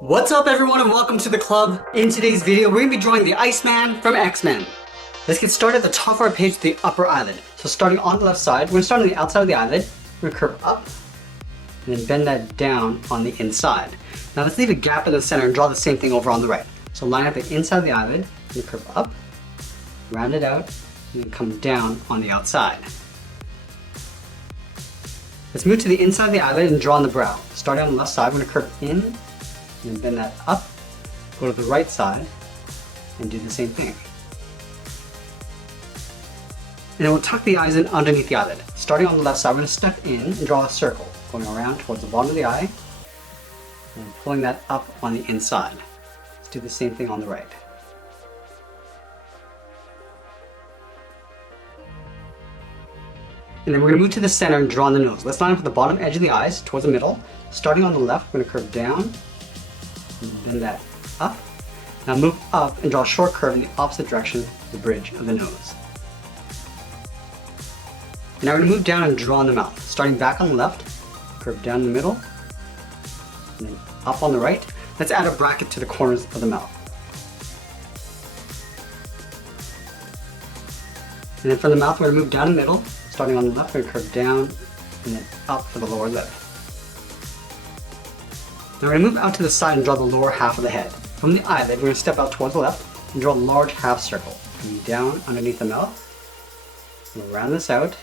What's up everyone and welcome to the club. In today's video we're going to be drawing the Iceman from Xmen. Let's get started at the top of our page with the upper eyelid. So starting on the left side, we're going to start on the outside of the eyelid. We're going to curve up and then bend that down on the inside. Now let's leave a gap in the center and draw the same thing over on the right. So line up the inside of the eyelid, and curve up, round it out, and then come down on the outside. Let's move to the inside of the eyelid and draw on the brow. Starting on the left side, we're going to curve in, and bend that up, go to the right side, and do the same thing. And then we'll tuck the eyes in underneath the eyelid. Starting on the left side, we're going to step in and draw a circle, going around towards the bottom of the eye, and pulling that up on the inside. Let's do the same thing on the right. And then we're going to move to the center and draw on the nose. Let's line up the bottom edge of the eyes towards the middle. Starting on the left, we're going to curve down, and bend that up. Now move up and draw a short curve in the opposite direction of the bridge of the nose. And now we're going to move down and draw on the mouth. Starting back on the left, curve down the middle, and then up on the right. Let's add a bracket to the corners of the mouth. And then from the mouth, we're going to move down the middle. Starting on the left, we're going to curve down and then up for the lower lip. Now we're going to move out to the side and draw the lower half of the head. From the eyelid, we're going to step out towards the left and draw a large half circle. Coming down underneath the mouth. We'll round this out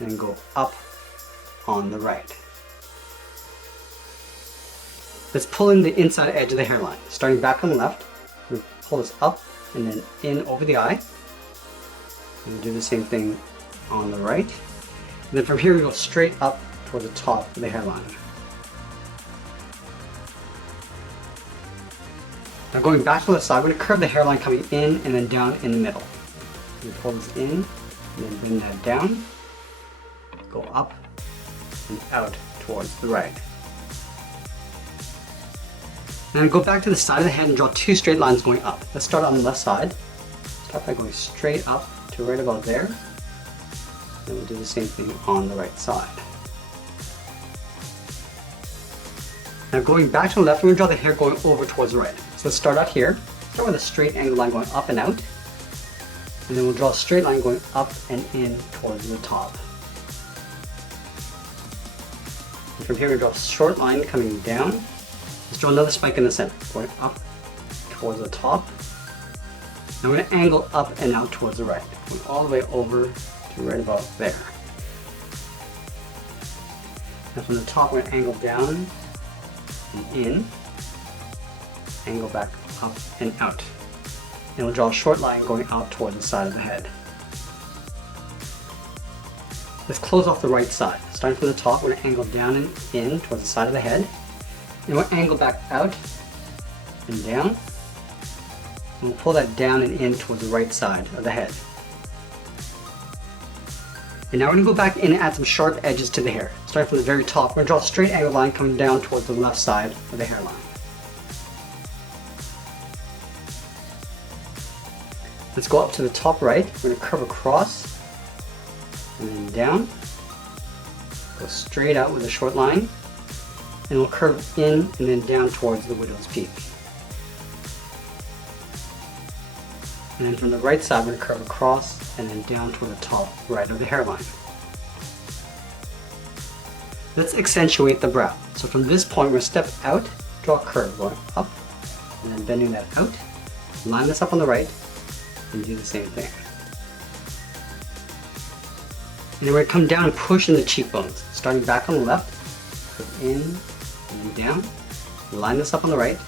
and go up on the right. Let's pull in the inside edge of the hairline. Starting back on the left, we'll pull this up and then in over the eye. And do the same thing on the right. And then from here we go straight up toward the top of the hairline. Now going back to the side, we're going to curve the hairline coming in and then down in the middle. We pull this in and then bring that down, go up and out towards the right. Now go back to the side of the head and draw two straight lines going up. Let's start on the left side. Start by going straight up to right about there. And we'll do the same thing on the right side. Now going back to the left, we're going to draw the hair going over towards the right. So let's start out here. Start with a straight angled line going up and out. And then we'll draw a straight line going up and in towards the top. And from here we draw a short line coming down. Let's draw another spike in the center, going up towards the top. Now we're going to angle up and out towards the right, going all the way over to right about there. Now from the top we're going to angle down and in, angle back up and out. And we'll draw a short line going out toward the side of the head. Let's close off the right side. Starting from the top, we're going to angle down and in towards the side of the head. And we'll angle back out and down. And we'll pull that down and in towards the right side of the head. And now we're going to go back in and add some sharp edges to the hair. Starting from the very top, we're going to draw a straight angled line coming down towards the left side of the hairline. Let's go up to the top right. We're going to curve across and then down. Go straight out with a short line. And we'll curve in and then down towards the widow's peak. And then from the right side, we're going to curve across and then down toward the top right of the hairline. Let's accentuate the brow. So from this point, we're going to step out, draw a curve going up, and then bending that out. Line this up on the right, and do the same thing. And then we're going to come down and push in the cheekbones. Starting back on the left, curve in and then down. Line this up on the right,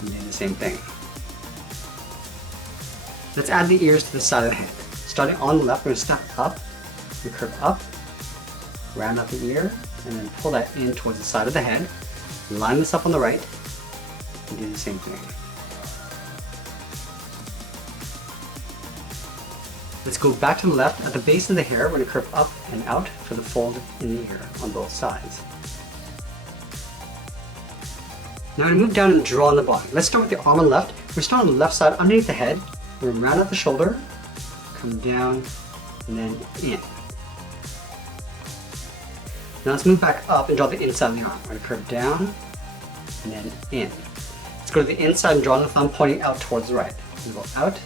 and do the same thing. Let's add the ears to the side of the head. Starting on the left, we're going to step up, and curve up, round out the ear, and then pull that in towards the side of the head. Line this up on the right, and do the same thing. Let's go back to the left. At the base of the hair, we're going to curve up and out for the fold in the ear on both sides. Now I'm going to move down and draw on the body. Let's start with the arm on the left. We're going to start on the left side underneath the head. We're going to round out the shoulder, come down, and then in. Now let's move back up and draw the inside of the arm. We're going to curve down, and then in. Let's go to the inside and draw the thumb pointing out towards the right. We'll go out,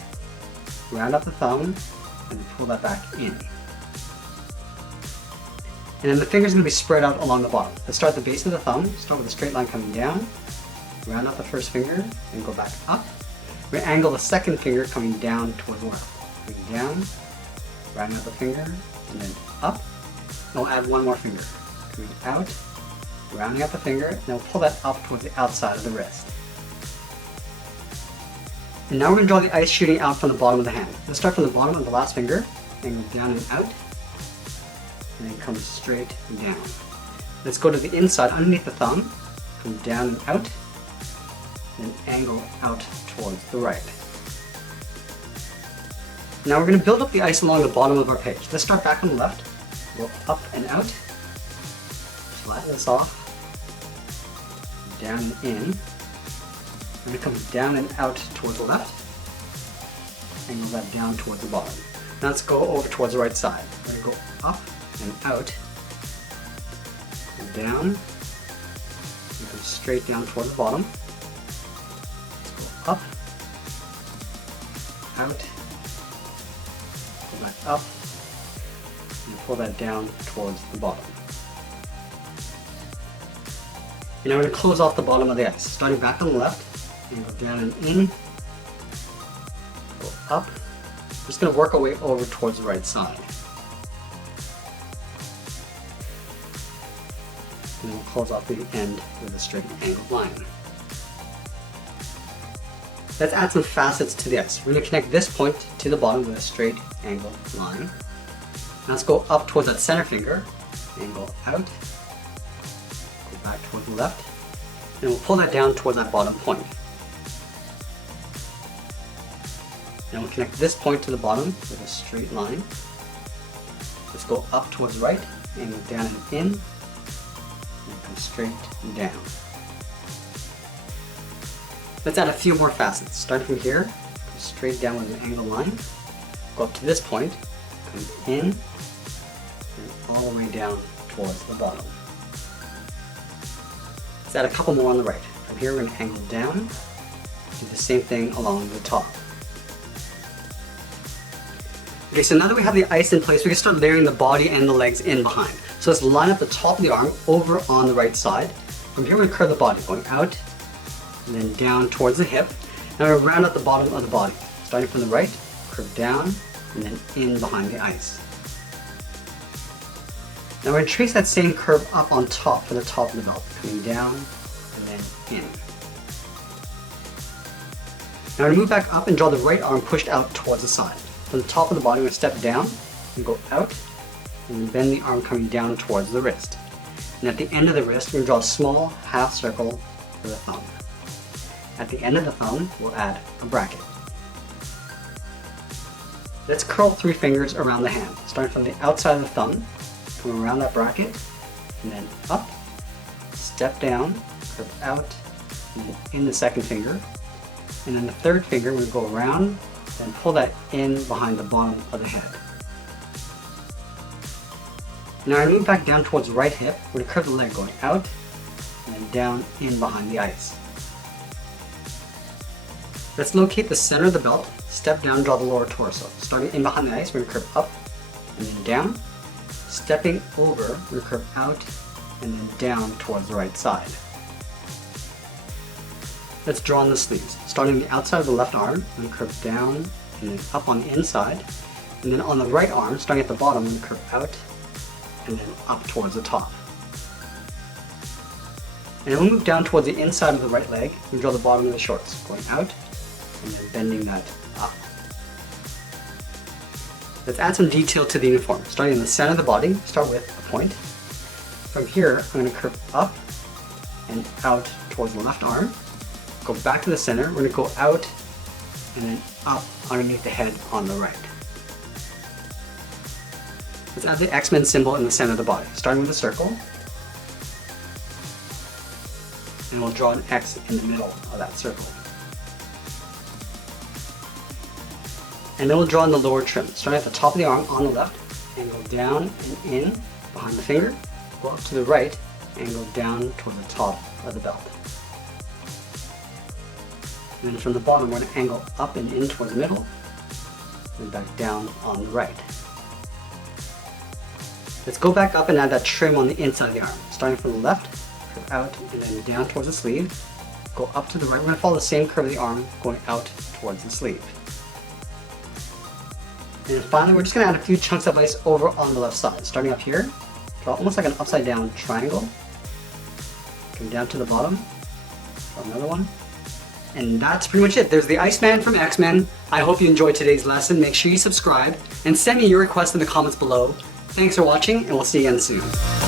round up the thumb, and pull that back in. And then the finger's going to be spread out along the bottom. Let's start at the base of the thumb, start with a straight line coming down, round up the first finger, and go back up. We angle the second finger coming down towards the left. Coming down, round up the finger, and then up. And we'll add one more finger. Coming out, rounding up the finger, and then we'll pull that up towards the outside of the wrist. And now we're going to draw the ice shooting out from the bottom of the hand. Let's start from the bottom of the last finger, angle down and out, and then come straight down. Let's go to the inside underneath the thumb, come down and out, and angle out towards the right. Now we're going to build up the ice along the bottom of our page. Let's start back on the left, go up and out, flatten this off, down and in. We're going to come down and out towards the left, angle that down towards the bottom. Now let's go over towards the right side. We're going to go up and out, and down, and come straight down towards the bottom. Let's go up, out, pull that up, and pull that down towards the bottom. And now we're going to close off the bottom of the ice. Starting back on the left, and go down and in, go up. We're just going to work our way over towards the right side. And then we'll close off the end with a straight angled line. Let's add some facets to the ice. We're going to connect this point to the bottom with a straight angled line. Now let's go up towards that center finger, angle out, go back towards the left, and we'll pull that down towards that bottom point. Now we'll connect this point to the bottom with a straight line. Let's go up towards the right, angle down and in, and come straight down. Let's add a few more facets. Starting from here, go straight down with an angled line, go up to this point, come in, and all the way down towards the bottom. Let's add a couple more on the right. From here we're going to angle down, do the same thing along the top. Okay, so now that we have the ice in place, we can start layering the body and the legs in behind. So let's line up the top of the arm over on the right side. From here we're going to curve the body, going out and then down towards the hip. Now we're going to round out the bottom of the body. Starting from the right, curve down and then in behind the ice. Now we're going to trace that same curve up on top for the top of the belt, coming down and then in. Now we're going to move back up and draw the right arm pushed out towards the side. From the top of the body, we're going to step down and go out and bend the arm coming down towards the wrist. And at the end of the wrist, we're going to draw a small half circle for the thumb. At the end of the thumb, we'll add a bracket. Let's curl 3 fingers around the hand, starting from the outside of the thumb, come around that bracket, and then up, step down, curve out, and then in the second finger. And then the third finger, we're going to go around and pull that in behind the bottom of the head. Now I move back down towards the right hip. We're going to curve the leg going out and then down in behind the ice. Let's locate the center of the belt, step down, draw the lower torso. Starting in behind the ice, we're going to curve up and then down. Stepping over, we're going to curve out and then down towards the right side. Let's draw on the sleeves. Starting on the outside of the left arm, I'm going to curve down and then up on the inside. And then on the right arm, starting at the bottom, I'm going to curve out and then up towards the top. And then we'll move down towards the inside of the right leg and draw the bottom of the shorts, going out and then bending that up. Let's add some detail to the uniform. Starting in the center of the body, start with a point. From here, I'm going to curve up and out towards the left arm. Go back to the center, we're going to go out and then up underneath the head on the right. Let's add the Xmen symbol in the center of the body, starting with a circle. And we'll draw an X in the middle of that circle. And then we'll draw in the lower trim, starting at the top of the arm on the left, and go down and in behind the finger, go up to the right, and go down toward the top of the belt. And then from the bottom, we're going to angle up and in towards the middle, and back down on the right. Let's go back up and add that trim on the inside of the arm. Starting from the left, curve out and then down towards the sleeve. Go up to the right. We're going to follow the same curve of the arm, going out towards the sleeve. And finally, we're just going to add a few chunks of ice over on the left side. Starting up here, draw almost like an upside down triangle. Come down to the bottom, draw another one. And that's pretty much it. There's the Iceman from Xmen. I hope you enjoyed today's lesson. Make sure you subscribe and send me your requests in the comments below. Thanks for watching, and we'll see you again soon.